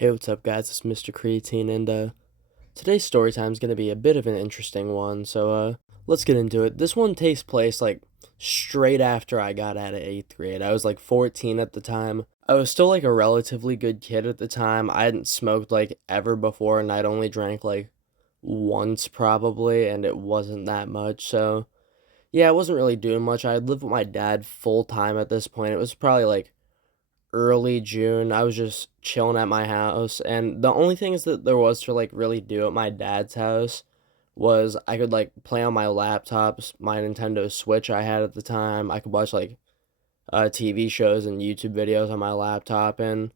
Hey, what's up, guys? It's Mr. Creatine, and today's story time is going to be a bit of an interesting one. So, let's get into it. This one takes place like straight after I got out of eighth grade. I was like 14 at the time. I was still like a relatively good kid at the time. I hadn't smoked like ever before, and I'd only drank like once probably, and it wasn't that much. So, yeah, I wasn't really doing much. I lived with my dad full time at this point. It was probably like early June. I was just chilling at my house, and the only things that there was to like really do at my dad's house was I could like play on my laptops, my Nintendo Switch I had at the time. I could watch like TV shows and YouTube videos on my laptop, and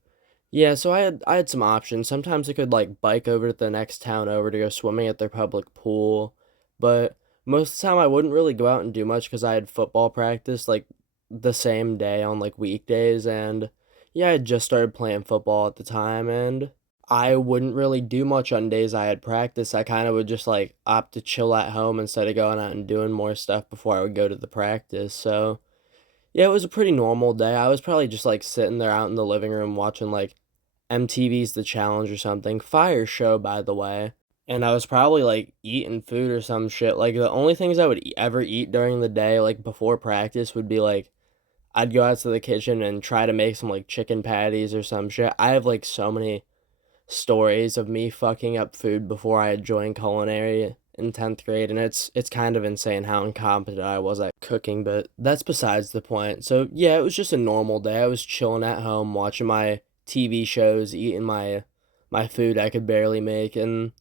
yeah, so I had some options. Sometimes I could like bike over to the next town over to go swimming at their public pool, but most of the time I wouldn't really go out and do much because I had football practice like the same day on like weekdays, and yeah, I had just started playing football at the time, and I wouldn't really do much on days I had practice. I kind of would just like opt to chill at home instead of going out and doing more stuff before I would go to the practice. So yeah, it was a pretty normal day. I was probably just like sitting there out in the living room watching like MTV's The Challenge or something. Fire show, by the way. And I was probably like eating food or some shit. Like the only things I would ever eat during the day, like before practice, would be like I'd go out to the kitchen and try to make some like chicken patties or some shit. I have like so many stories of me fucking up food before I had joined culinary in 10th grade, and it's kind of insane how incompetent I was at cooking, but that's besides the point. So yeah, it was just a normal day. I was chilling at home watching my TV shows, eating my food I could barely make, and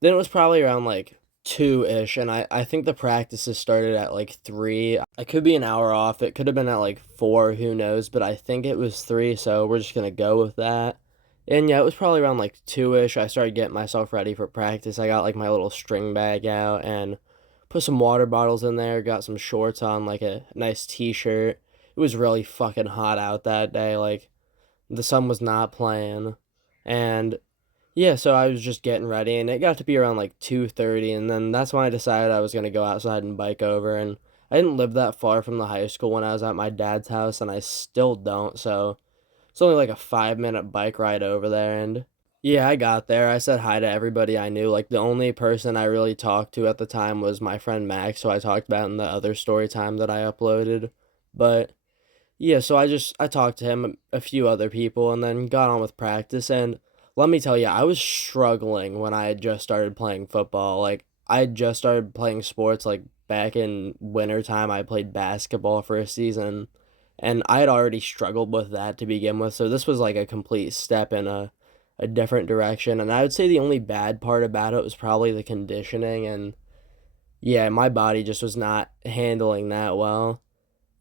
then it was probably around like 2-ish, and I think the practices started at like 3. I could be an hour off. It could have been at like 4, who knows, but I think it was 3, so we're just gonna go with that. And yeah, it was probably around like 2-ish. I started getting myself ready for practice. I got like my little string bag out and put some water bottles in there, got some shorts on, like a nice t-shirt. It was really fucking hot out that day. Like the sun was not playing. And yeah, so I was just getting ready, and it got to be around like 2:30, and then that's when I decided I was gonna go outside and bike over. And I didn't live that far from the high school when I was at my dad's house, and I still don't, so it's only like a 5-minute bike ride over there. And yeah, I got there. I said hi to everybody I knew. Like the only person I really talked to at the time was my friend Max, who I talked about in the other story time that I uploaded. But yeah, so I talked to him, a few other people, and then got on with practice. And let me tell you, I was struggling when I had just started playing football. Like I had just started playing sports like back in winter time. I played basketball for a season, and I had already struggled with that to begin with. So this was like a complete step in a different direction. And I would say the only bad part about it was probably the conditioning, and yeah, my body just was not handling that well.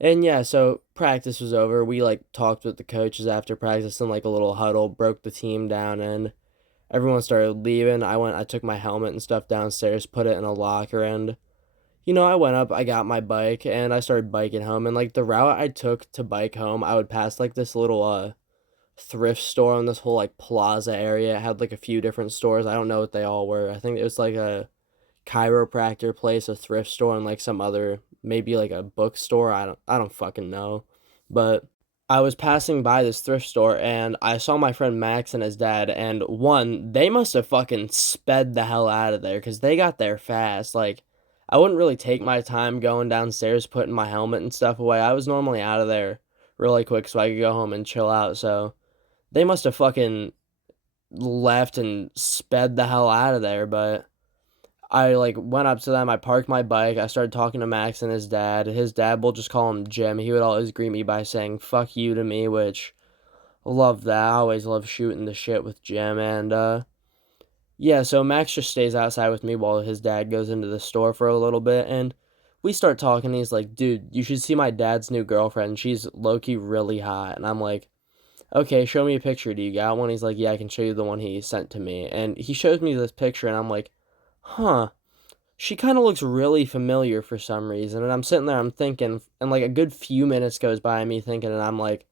And yeah, so practice was over. We like talked with the coaches after practice in like a little huddle, broke the team down, and everyone started leaving. I took my helmet and stuff downstairs, put it in a locker, and I went up, I got my bike, and I started biking home. And like the route I took to bike home, I would pass like this little thrift store in this whole like plaza area. It had like a few different stores. I don't know what they all were. I think it was like a chiropractor place, a thrift store, and like some other, maybe like a bookstore. I don't fucking know. But I was passing by this thrift store, and I saw my friend Max and his dad, and one, they must have fucking sped the hell out of there because they got there fast. Like I wouldn't really take my time going downstairs putting my helmet and stuff away. I was normally out of there really quick so I could go home and chill out. So they must have fucking left and sped the hell out of there. But I like went up to them. I parked my bike. I started talking to Max and his dad. His dad, will just call him Jim. He would always greet me by saying "fuck you" to me, which love that. I always love shooting the shit with Jim. And yeah, so Max just stays outside with me while his dad goes into the store for a little bit, and we start talking. He's like, "Dude, you should see my dad's new girlfriend. She's low key really hot." And I'm like, "Okay, show me a picture. Do you got one?" He's like, "Yeah, I can show you the one he sent to me." And he shows me this picture, and I'm like, "Huh." She kind of looks really familiar for some reason. And I'm sitting there, I'm thinking, and like a good few minutes goes by me thinking, and I'm like,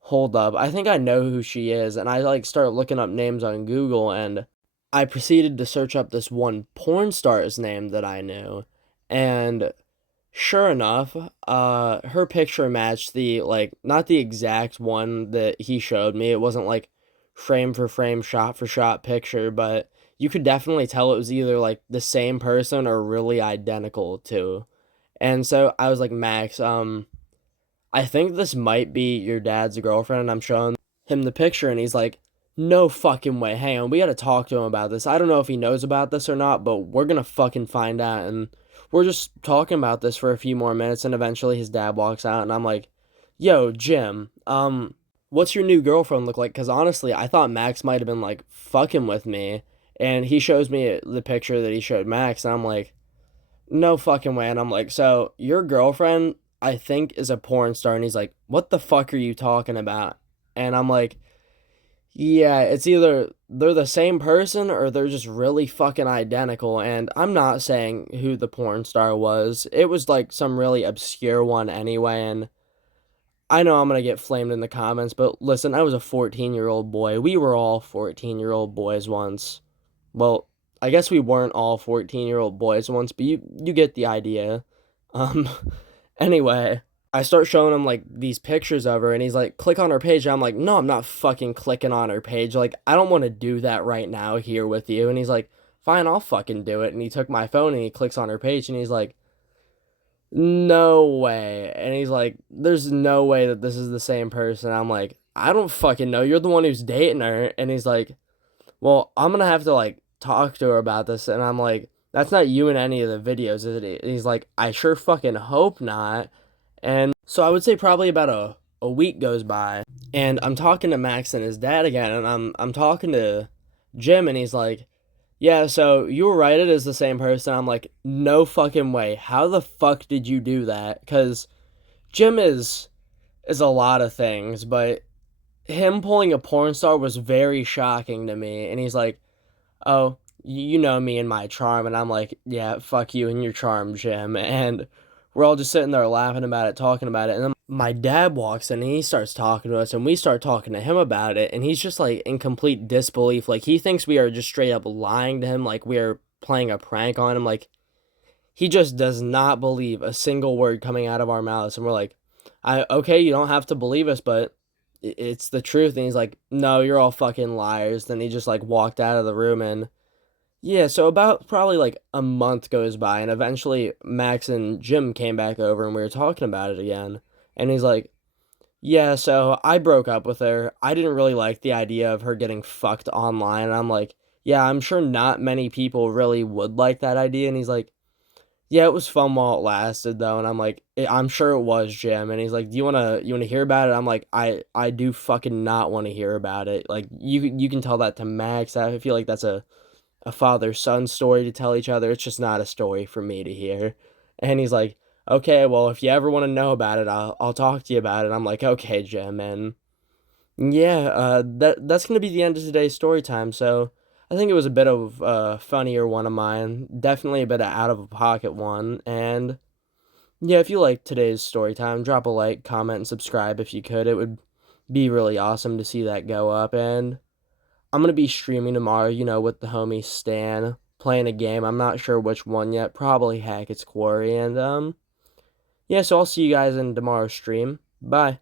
hold up, I think I know who she is. And I like start looking up names on Google, and I proceeded to search up this one porn star's name that I knew. And sure enough, her picture matched the, like, not the exact one that he showed me. It wasn't like frame for frame, shot for shot picture, but you could definitely tell it was either like the same person or really identical too. And so I was like, Max, I think this might be your dad's girlfriend. And I'm showing him the picture, and he's like, no fucking way. Hang on, we gotta talk to him about this. I don't know if he knows about this or not, but we're gonna fucking find out. And we're just talking about this for a few more minutes, and eventually his dad walks out, and I'm like, yo, Jim, what's your new girlfriend look like? Because honestly, I thought Max might have been like fucking with me. And he shows me the picture that he showed Max, and I'm like, no fucking way. And I'm like, so your girlfriend, I think, is a porn star. And he's like, what the fuck are you talking about? And I'm like, yeah, it's either they're the same person or they're just really fucking identical. And I'm not saying who the porn star was. It was like some really obscure one anyway. And I know I'm gonna get flamed in the comments, but listen, I was a 14-year-old boy. We were all 14-year-old boys once. Well, I guess we weren't all 14-year-old boys once, but you get the idea. Um, anyway, I start showing him like these pictures of her, and he's like, click on her page. And I'm like, no, I'm not fucking clicking on her page. Like, I don't want to do that right now here with you. And he's like, fine, I'll fucking do it. And he took my phone and he clicks on her page, and he's like, no way. And he's like, there's no way that this is the same person. I'm like, I don't fucking know. You're the one who's dating her. And he's like, well, I'm gonna have to like talk to her about this. And I'm like, that's not you in any of the videos, is it? And he's like, I sure fucking hope not. And so I would say probably about a week goes by, and I'm talking to Max and his dad again, and I'm talking to Jim, and he's like, yeah, so you were right, it is the same person. I'm like, no fucking way. How the fuck did you do that? Because Jim is a lot of things, but him pulling a porn star was very shocking to me. And he's like, oh, you know me and my charm. And I'm like, yeah, fuck you and your charm, Jim. And we're all just sitting there laughing about it, talking about it. And then my dad walks in and he starts talking to us, and we start talking to him about it. And he's just like in complete disbelief. Like, he thinks we are just straight up lying to him, like we are playing a prank on him. Like, he just does not believe a single word coming out of our mouths. And we're like, okay, you don't have to believe us, but it's the truth. And he's like, no, you're all fucking liars. Then he just like walked out of the room. And yeah, so about probably like a month goes by, and eventually Max and Jim came back over and we were talking about it again. And he's like, yeah, so I broke up with her. I didn't really like the idea of her getting fucked online. And I'm like, yeah, I'm sure not many people really would like that idea. And he's like, yeah, it was fun while it lasted though. And I'm like, I'm sure it was, Jim. And he's like, do you wanna hear about it? I'm like, I do fucking not want to hear about it. Like, you can tell that to Max. I feel like that's a father son story to tell each other. It's just not a story for me to hear. And he's like, okay, well, if you ever want to know about it, I'll talk to you about it. I'm like, okay, Jim. And yeah, that's gonna be the end of today's story time. So I think it was a bit of a funnier one of mine, definitely a bit of out of a pocket one. And yeah, if you like today's story time, drop a like, comment, and subscribe if you could. It would be really awesome to see that go up. And I'm gonna be streaming tomorrow, with the homie Stan, playing a game. I'm not sure which one yet. Probably Hackett's Quarry. And yeah, so I'll see you guys in tomorrow's stream. Bye.